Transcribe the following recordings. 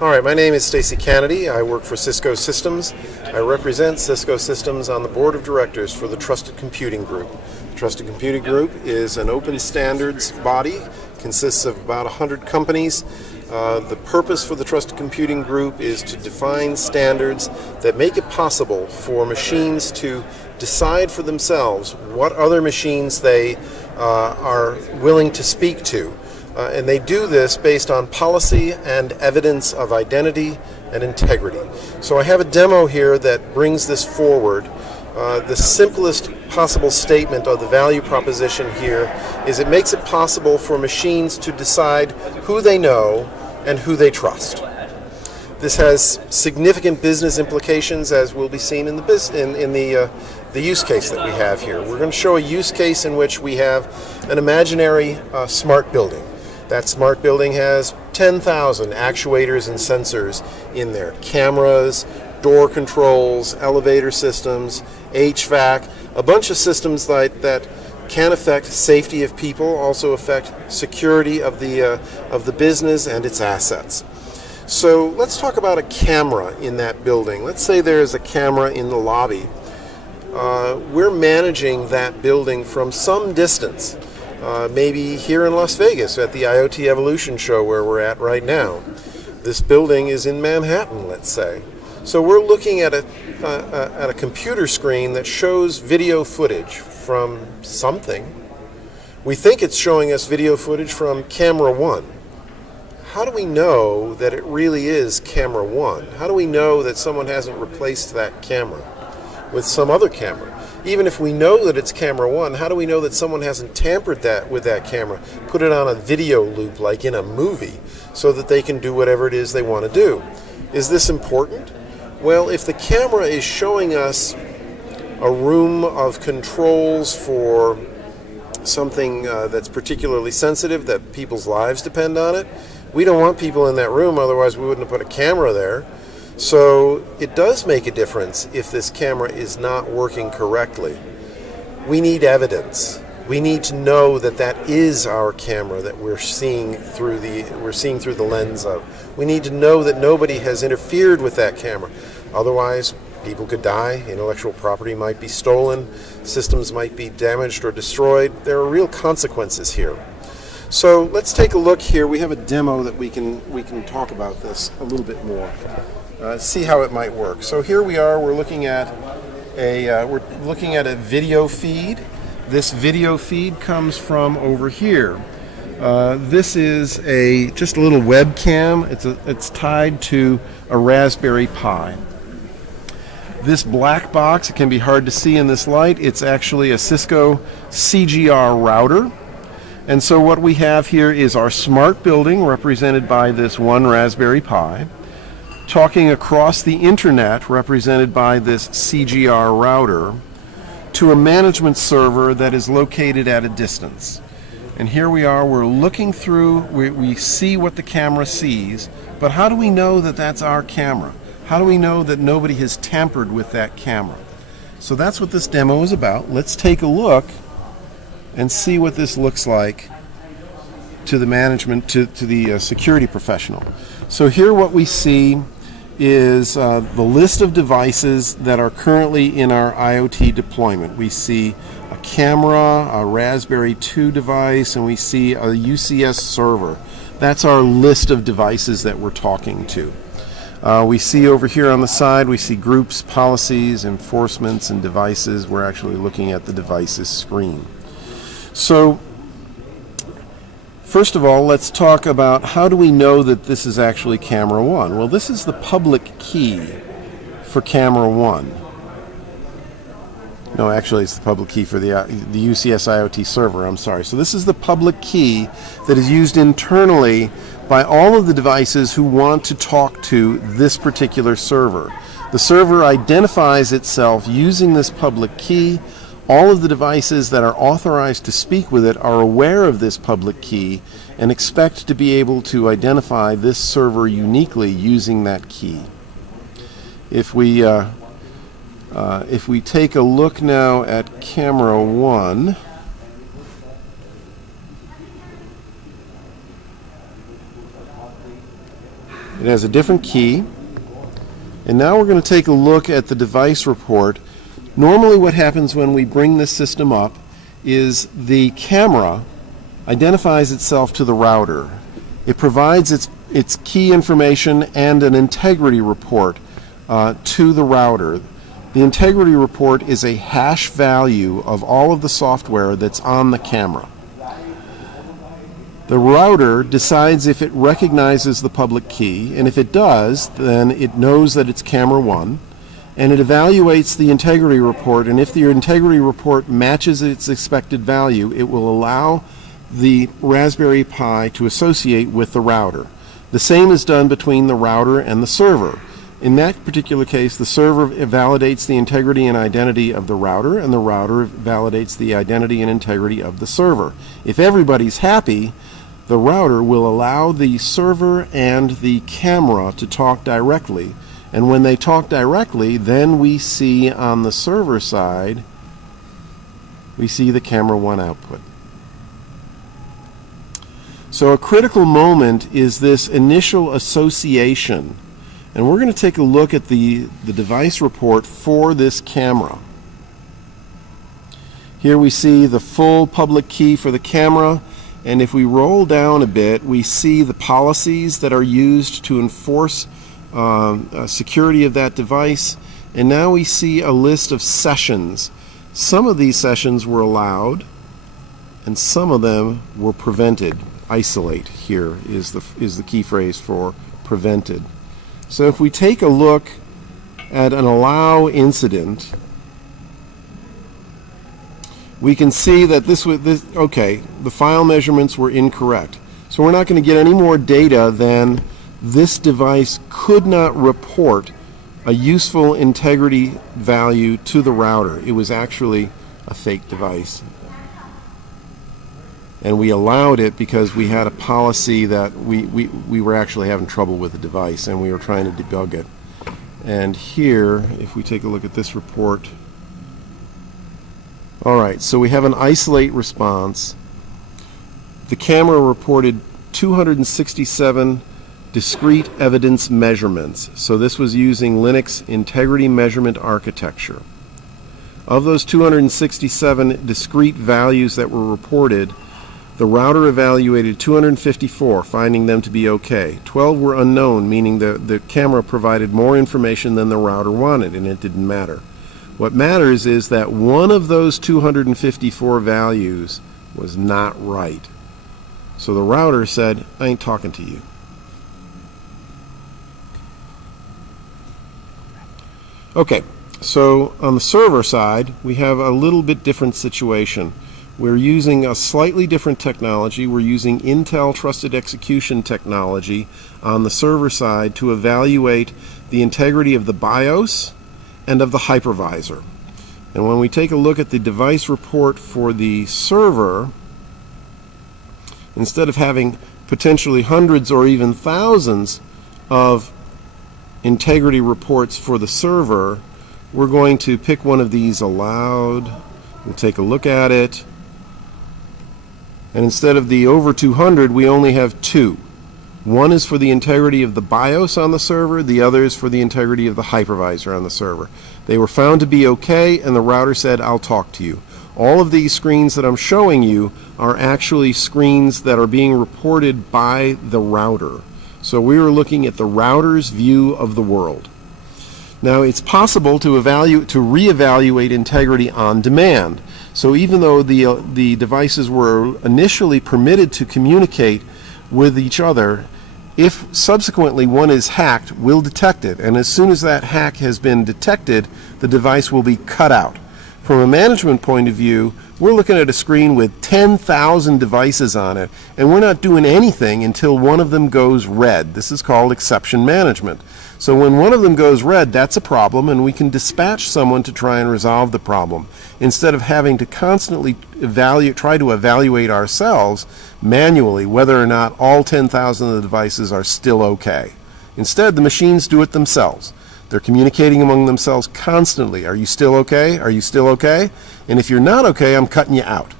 All right, my name is Stacy Kennedy. I work for Cisco Systems. I represent Cisco Systems on the board of directors for the Trusted Computing Group. The Trusted Computing Group is an open standards body, consists of about 100 companies. The purpose for the Trusted Computing Group is to define standards that make it possible for machines to decide for themselves what other machines they are willing to speak to. And they do this based on policy and evidence of identity and integrity. So I have a demo here that brings this forward. The simplest possible statement of the value proposition here is it makes it possible for machines to decide who they know and who they trust. This has significant business implications, as will be seen in the use case that we have here. We're going to show a use case in which we have an imaginary smart building. That smart building has 10,000 actuators and sensors in there. Cameras, door controls, elevator systems, HVAC, a bunch of systems that can affect safety of people, also affect security of the business and its assets. So let's talk about a camera in that building. Let's say there's a camera in the lobby. We're managing that building from some distance. Maybe here in Las Vegas at the IoT Evolution show where we're at right now. This building is in Manhattan, let's say. So we're looking at a computer screen that shows video footage from something. We think it's showing us video footage from camera 1. How do we know that it really is camera 1? How do we know that someone hasn't replaced that camera with some other camera? Even if we know that it's camera 1, how do we know that someone hasn't tampered with that camera, put it on a video loop like in a movie, so that they can do whatever it is they want to do? Is this important? Well, if the camera is showing us a room of controls for something that's particularly sensitive, that people's lives depend on it, we don't want people in that room, otherwise we wouldn't have put a camera there. So it does make a difference if this camera is not working correctly. We need evidence. We need to know that that is our camera that we're seeing through the lens of. We need to know that nobody has interfered with that camera. Otherwise, people could die, intellectual property might be stolen, systems might be damaged or destroyed. There are real consequences here. So let's take a look here. We have a demo that we can talk about this a little bit more. See how it might work. So here we are. We're looking at a video feed. This video feed comes from over here. This is just a little webcam. It's tied to a Raspberry Pi. This black box, it can be hard to see in this light. It's actually a Cisco CGR router. And so what we have here is our smart building represented by this one Raspberry Pi, talking across the internet represented by this CGR router to a management server that is located at a distance. And here we are, we're looking through, we see what the camera sees, but how do we know that that's our camera? How do we know that nobody has tampered with that camera? So that's what this demo is about. Let's take a look and see what this looks like to the management, to the security professional. So here what we see is the list of devices that are currently in our IoT deployment. We see a camera, a Raspberry 2 device, and we see a UCS server. That's our list of devices that we're talking to. We see over here on the side, we see groups, policies, enforcements, and devices. We're actually looking at the devices screen. So first of all, let's talk about how do we know that this is actually camera 1? Well, this is the public key for camera 1. No, actually it's the public key for the UCS IoT server, I'm sorry. So this is the public key that is used internally by all of the devices who want to talk to this particular server. The server identifies itself using this public key. All of the devices that are authorized to speak with it are aware of this public key and expect to be able to identify this server uniquely using that key. If we take a look now at camera 1, It has a different key. And now we're going to take a look at the device report. Normally what happens when we bring this system up is the camera identifies itself to the router. It provides its key information and an integrity report to the router. The integrity report is a hash value of all of the software that's on the camera. The router decides if it recognizes the public key, and if it does, then it knows that it's camera 1, and it evaluates the integrity report, and if the integrity report matches its expected value, it will allow the Raspberry Pi to associate with the router. The same is done between the router and the server. In that particular case, the server validates the integrity and identity of the router, and the router validates the identity and integrity of the server. If everybody's happy, the router will allow the server and the camera to talk directly. And when they talk directly, then we see on the server side, we see the camera 1 output. So a critical moment is this initial association. And we're going to take a look at the device report for this camera. Here we see the full public key for the camera, and if we roll down a bit, we see the policies that are used to enforce security of that device, and now we see a list of sessions. Some of these sessions were allowed, and some of them were prevented. Isolate here is the key phrase for prevented. So if we take a look at an allow incident, we can see that the file measurements were incorrect. So we're not going to get any more data than this device could not report a useful integrity value to the router. It was actually a fake device. And we allowed it because we had a policy that we were actually having trouble with the device and we were trying to debug it. And here, if we take a look at this report, all right, so we have an isolate response. The camera reported 267 discrete evidence measurements. So this was using Linux integrity measurement architecture. Of those 267 discrete values that were reported, the router evaluated 254, finding them to be okay. 12 were unknown, meaning the camera provided more information than the router wanted, and it didn't matter. What matters is that one of those 254 values was not right. So the router said, I ain't talking to you. Okay, so on the server side, we have a little bit different situation. We're using a slightly different technology. We're using Intel Trusted Execution technology on the server side to evaluate the integrity of the BIOS and of the hypervisor. And when we take a look at the device report for the server, instead of having potentially hundreds or even thousands of integrity reports for the server, we're going to pick one of these allowed. We'll take a look at it. And instead of the over 200, we only have 2. One is for the integrity of the BIOS on the server, the other is for the integrity of the hypervisor on the server. They were found to be okay, and the router said, I'll talk to you. All of these screens that I'm showing you are actually screens that are being reported by the router. So we were looking at the router's view of the world. Now it's possible to reevaluate integrity on demand. So even though the devices were initially permitted to communicate with each other, if subsequently one is hacked, we'll detect it. And as soon as that hack has been detected, the device will be cut out. From a management point of view, we're looking at a screen with 10,000 devices on it, and we're not doing anything until one of them goes red. This is called exception management. So when one of them goes red, that's a problem, and we can dispatch someone to try and resolve the problem, instead of having to constantly try to evaluate ourselves manually whether or not all 10,000 of the devices are still okay. Instead, the machines do it themselves. They're communicating among themselves constantly. Are you still okay? Are you still okay? And if you're not okay, I'm cutting you out.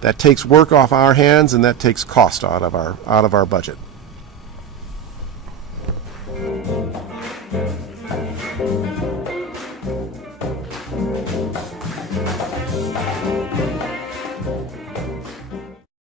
That takes work off our hands, and that takes cost out of our budget. you.